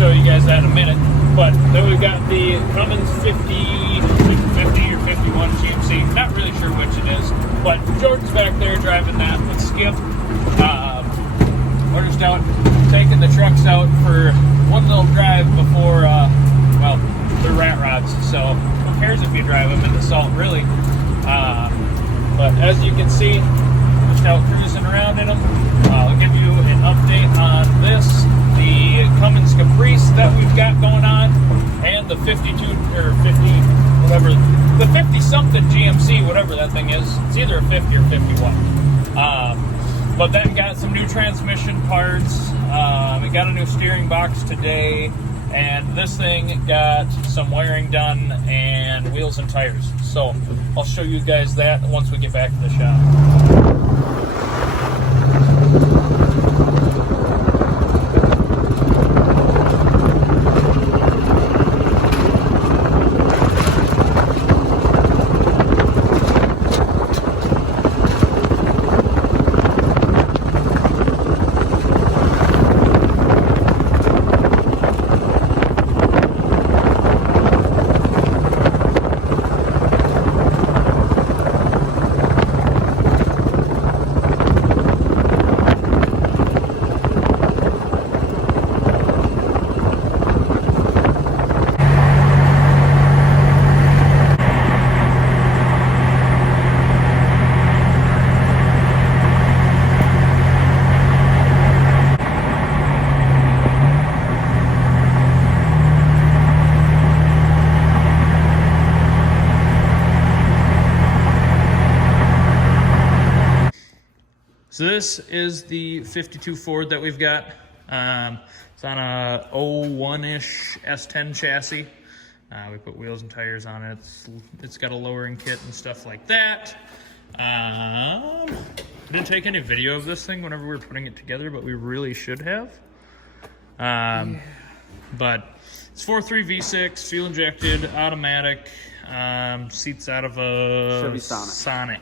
show you guys that in a minute. But then we've got the Cummins 50 or 51 GMC. Not really sure which it is, but Jordan's back there driving that with Skip. We're just out taking the trucks out for one little drive before, well, they're rat rods, so who cares if you drive them in the salt, really. But as you can see, just out cruising around in them. I'll give you an update on this, the Cummins Caprice that we've got going on, and the 52 or 50, whatever, the 50-something GMC, whatever that thing is. It's either a 50 or 51. But then got some new transmission parts. We got a new steering box today, and this thing got some wiring done and wheels and tires. So I'll show you guys that once we get back to the shop. So this is the 52 Ford that we've got. It's on a 01-ish S10 chassis. We put wheels and tires on it. It's got a lowering kit and stuff like that. I didn't take any video of this thing whenever we were putting it together, but we really should have. But it's 4.3 V6, fuel injected, automatic, seats out of a Chevy Sonic.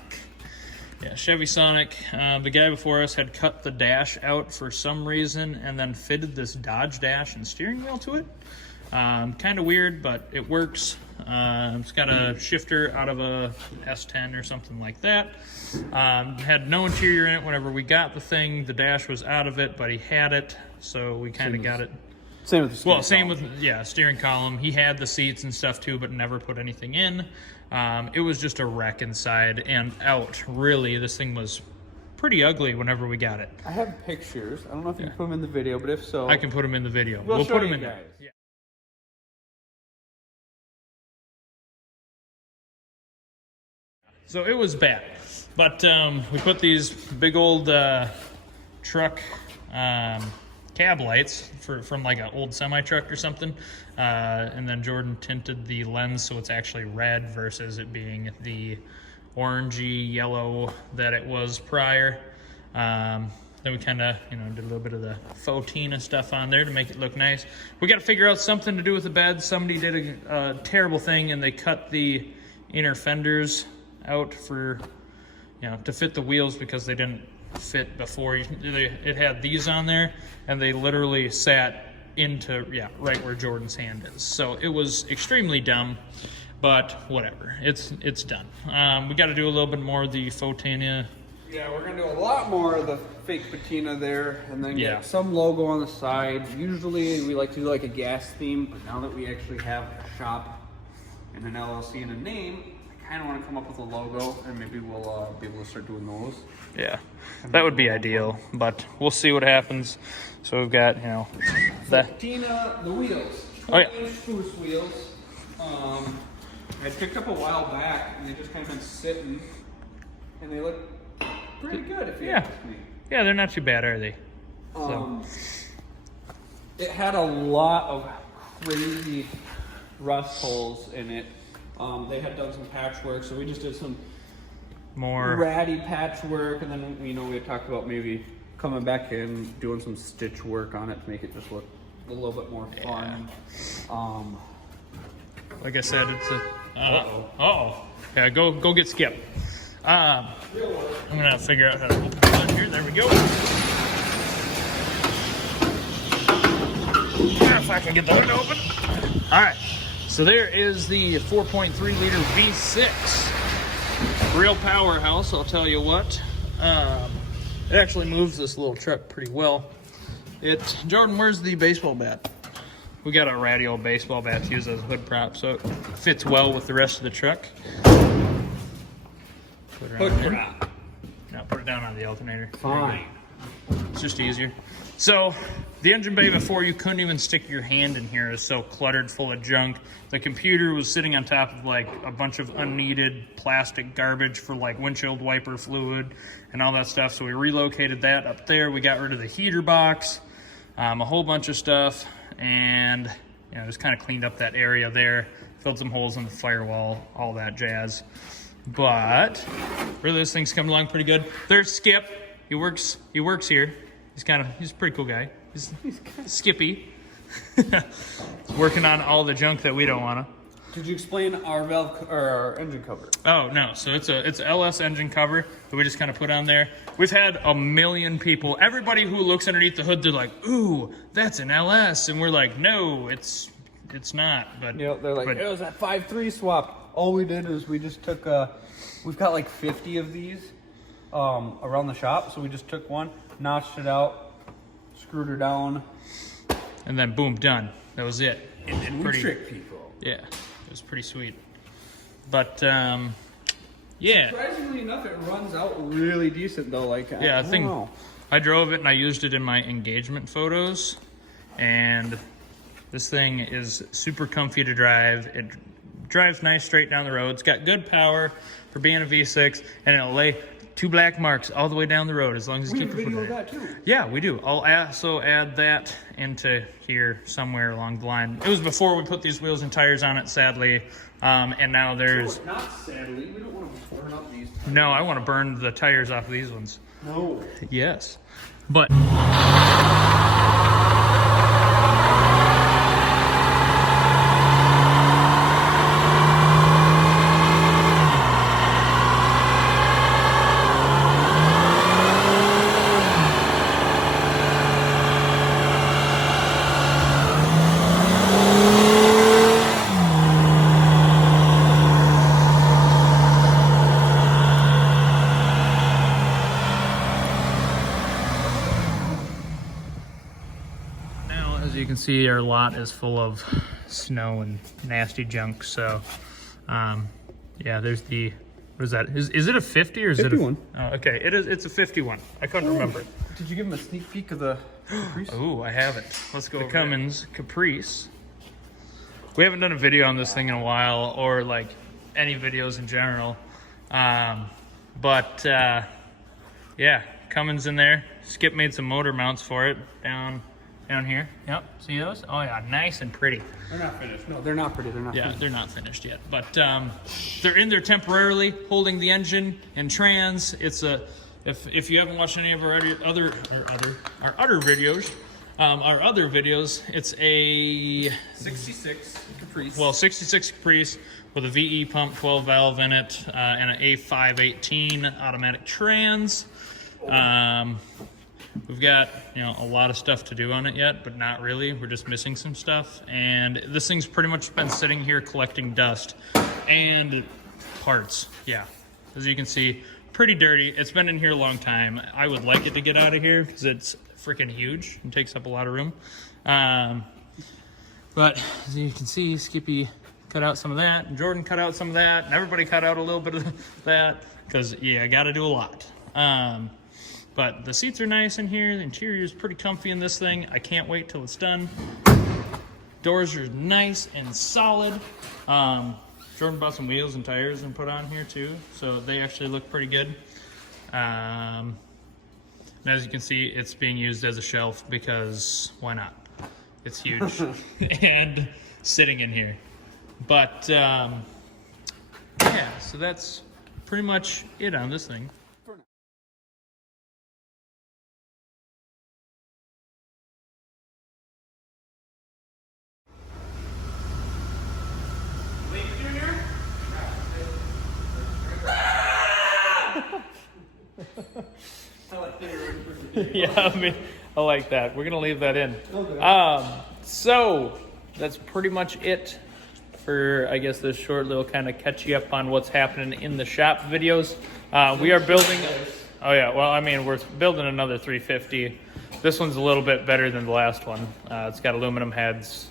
Yeah, Chevy Sonic. The guy before us had cut the dash out for some reason and then fitted this Dodge dash and steering wheel to it. Kind of weird, but it works. It's got a shifter out of a S10 or something like that. Had no interior in it whenever we got the thing. The dash was out of it, but he had it, so we kind of got it. Same with the steering same with, yeah, steering column. He had the seats and stuff too, but never put anything in. It was just a wreck inside and out. Really, this thing was pretty ugly whenever we got it. I have pictures. I don't know if you can put them in the video, but if so, I can put them in the video. We'll put them you in guys. Yeah. So it was bad, but we put these big old truck cab lights from like an old semi truck or something, and then Jordan tinted the lens so it's actually red versus it being the orangey yellow that it was prior. Then we kind of, did a little bit of the Fotina stuff on there to make it look nice. We got to figure out something to do with the bed. Somebody did a terrible thing and they cut the inner fenders out for, to fit the wheels because they didn't fit before. It had these on there and they literally sat into, right where Jordan's hand is. So it was extremely dumb, but whatever, it's done. We got to do a little bit more of the Fotina. Yeah, we're gonna do a lot more of the fake patina there, and then get some logo on the side. Usually we like to do like a gas theme, but now that we actually have a shop and an LLC and a name, I kind of want to come up with a logo, and maybe we'll be able to start doing those. Yeah, that would be ideal, but we'll see what happens. So we've got, the patina, the wheels. 20-inch spruce wheels. I picked up a while back, and they just kind of been sitting, and they look pretty good if you ask me. Yeah, they're not too bad, are they? It had a lot of crazy rust holes in it. They had done some patchwork, so we just did some more ratty patchwork, and then we had talked about maybe coming back and doing some stitch work on it to make it just look a little bit more fun. Like I said, it's a yeah, go get Skip. I'm gonna figure out how to open the hood here. There we go. If I can get the hood open. All right, so there is the 4.3 liter V6. Real powerhouse, I'll tell you what. It actually moves this little truck pretty well. Jordan, where's the baseball bat? We got a radio baseball bat to use as a hood prop, so it fits well with the rest of the truck. Put it on there. Now put it down on the alternator. Fine. It's just easier. So the engine bay before, you couldn't even stick your hand in here. It was so cluttered full of junk. The computer was sitting on top of like a bunch of unneeded plastic garbage for like windshield wiper fluid and all that stuff. So we relocated that up there. We got rid of the heater box, a whole bunch of stuff, and just kind of cleaned up that area there, filled some holes in the firewall, all that jazz. But really, this thing's coming along pretty good. There's Skip. He works here. He's a pretty cool guy. He's Skippy. Working on all the junk that we don't want to. Did you explain our valve or our engine cover? Oh no, so it's a LS engine cover that we just kind of put on there. We've had a million people. Everybody who looks underneath the hood, they're like, "Ooh, that's an LS," and we're like, "No, it's not." But they're like, "It was that 5.3 swap." All we did is we just took. We've got like 50 of these around the shop, so we just took one, notched it out, screwed her down, and then boom, done. That was it. And we trick people. Yeah, it was pretty sweet. But yeah. Surprisingly enough, it runs out really decent though. Like I drove it and I used it in my engagement photos, and this thing is super comfy to drive. It drives nice straight down the road. It's got good power for being a V6, and it'll lay 2 black marks all the way down the road as long as you keep your foot in it. We have video of that too. Yeah, we do. I'll also add that into here somewhere along the line. It was before we put these wheels and tires on it, sadly, and now there's... No, not sadly. We don't want to burn up these tires. No, I want to burn the tires off of these ones. No. Yes, but... you can see, our lot is full of snow and nasty junk. So, yeah, there's the, what is that? Is it a 50 or is 51. it a... Oh, okay, it is. It's a 51. I couldn't remember. Did you give him a sneak peek of the Caprice? Oh, I haven't. Let's go. The Cummins Caprice. We haven't done a video on this thing in a while, or like any videos in general. But yeah, Cummins in there. Skip made some motor mounts for it down here. Yep, see those? Oh yeah, nice and pretty. They're not finished. No, they're not pretty. They're not. Yeah, finished. they're not finished yet, but they're in there temporarily, holding the engine and trans. It's a, if you haven't watched any of our other videos, it's a 66 Caprice. Well, 66 Caprice with a VE pump, 12 valve in it, and an A518 automatic trans. We've got, a lot of stuff to do on it yet, but not really. We're just missing some stuff. And this thing's pretty much been sitting here collecting dust and parts. Yeah, as you can see, pretty dirty. It's been in here a long time. I would like it to get out of here because it's freaking huge and takes up a lot of room. But as you can see, Skippy cut out some of that, and Jordan cut out some of that, and everybody cut out a little bit of that because, yeah, I got to do a lot. But the seats are nice in here. The interior is pretty comfy in this thing. I can't wait till it's done. Doors are nice and solid. Jordan bought some wheels and tires and put on here too, so they actually look pretty good. And as you can see, it's being used as a shelf because why not? It's huge and sitting in here. But yeah, so that's pretty much it on this thing. Yeah, I like that. We're gonna leave that in. Okay. So that's pretty much it for, I guess, this short little kind of catch you up on what's happening in the shop videos. We are building. Oh yeah, well, I mean, we're building another 350. This one's a little bit better than the last one. It's got aluminum heads,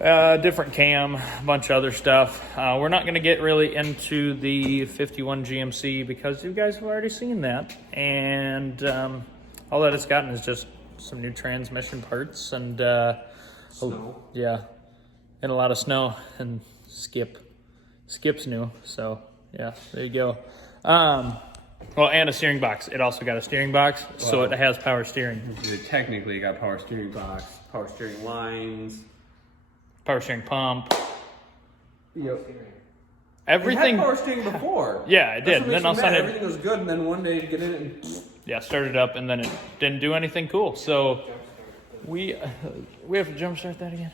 different cam, a bunch of other stuff. We're not going to get really into the 51 GMC because you guys have already seen that. And all that it's gotten is just some new transmission parts and Snow. yeah, and a lot of snow, and Skip's new, so yeah, there you go. Well, and a steering box. It also got a steering box, so it has power steering. Technically, you got power steering box, power steering lines, Power steering pump. Yep. Everything. It had power steering before. Yeah, it did. That's what Then all of a makes you mad. sudden Everything was good, and then one day you get in it and yeah, started up, and then it didn't do anything cool. So we have to jump start that again.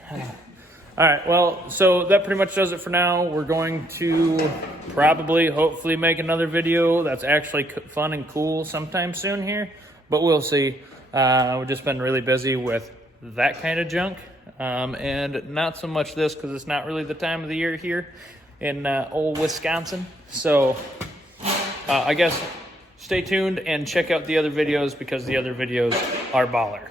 All right, well, so that pretty much does it for now. We're going to probably, hopefully, make another video that's actually fun and cool sometime soon here, but we'll see. We've just been really busy with that kind of junk, and not so much this because it's not really the time of the year here in old Wisconsin. So I guess stay tuned and check out the other videos because the other videos are baller.